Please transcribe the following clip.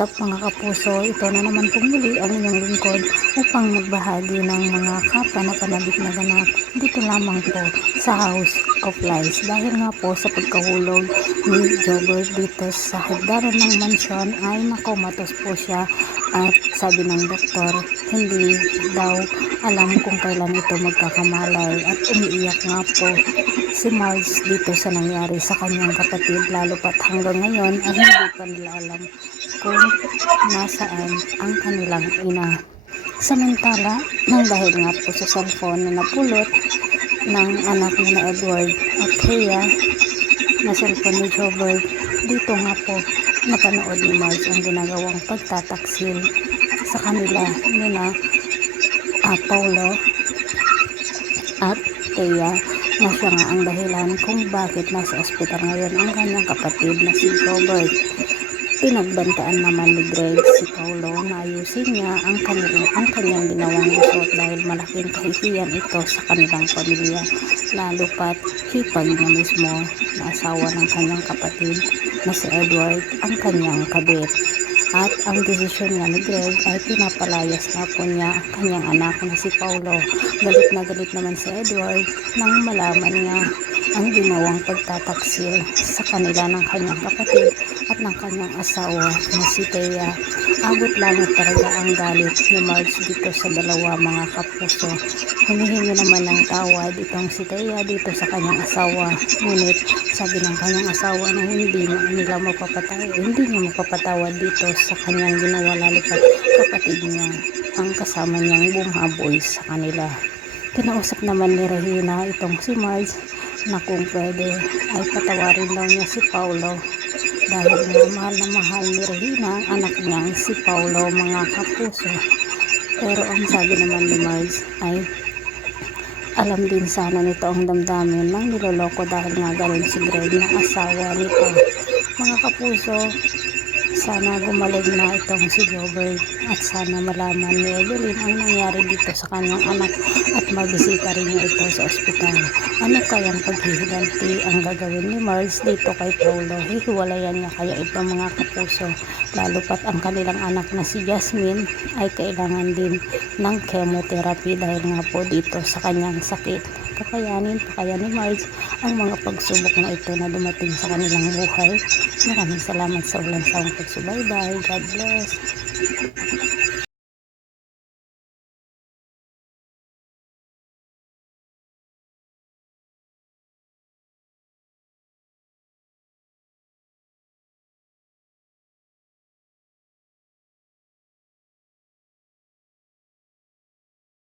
What's up mga kapuso? Ito na naman pong muli ang inyong lingkod upang magbahagi ng mga kapanapanabik na ganap dito lamang po sa House of Lies. Dahil nga po sa pagkahulog ni Jobber dito sa hagdanan ng mansyon ay nakomatos po siya at sabi ng doktor hindi daw alam kung kailan ito magkakamalay at umiiyak nga po si Marge dito sa nangyari sa kanyang kapatid, lalo pat hanggang ngayon ay hindi pa nila alam kung nasaan ang kanilang ina. Samantala, nang dahil nga po sa cellphone na napulot ng anak ni na Edward at Thea na cellphone ni Jobert, dito nga po napanood ni Marge ang ginagawang pagtataksil sa kanila ni na Paulo at Thea, na siya nga ang dahilan kung bakit nasa ospital ngayon ang kanyang kapatid na si Robert. Pinagbantaan naman ni Greg si Paulo na ayusin niya ang kanyang ginawang lusot dahil malaking kahihiyan ito sa kanilang pamilya, lalo pat hipag niya mismo na asawa ng kanyang kapatid na si Edward ang kanyang kabit. At ang desisyon niya ni Greg ay pinapalayas na po niya ang kanyang anak na si Paulo. Galit na galit naman si Edward nang malaman niya ang ginawang pagtataksil sa kanila ng kanyang kapatid at ng kanyang asawa na si Thea. Abot langit talaga ang galit ni Marge dito sa dalawa mga kapuso. Humihingi naman ng tawad itong si Thea dito sa kanyang asawa. Ngunit sabi ng kanyang asawa na hindi niya mapapatawad dito sa kanyang ginawa, lalo pat kapatid niya ang kasama niyang bumaboy sa kanila. Kinausap naman ni Regina itong si Marge na kung pwede ay patawarin daw niya si Paulo dahil nga mahal na mahal ni Regina ang anak niyang si Paulo mga kapuso. Pero ang sabi naman ni Marge ay alam din sana nito ang damdamin ng niloloko dahil nga galing si Greg na asawa nito. Mga kapuso, sana gumaling na itong si Jobert at sana malaman ni Evelyn ang nangyari dito sa kanyang anak at mabisita rin niya ito sa ospital. Ano kayang paghihiganti ang gagawin ni Marge dito kay Paulo? Hihiwalayan niya kaya ito mga kapuso? Lalo pat ang kanilang anak na si Jasmine ay kailangan din ng chemotherapy dahil nga po dito sa kanyang sakit. Kakayanin pa kaya ni Marge ang mga pagsubok na ito na dumating sa kanilang buhay? Maraming salamat sa walang sawang pagsubaybay. God bless.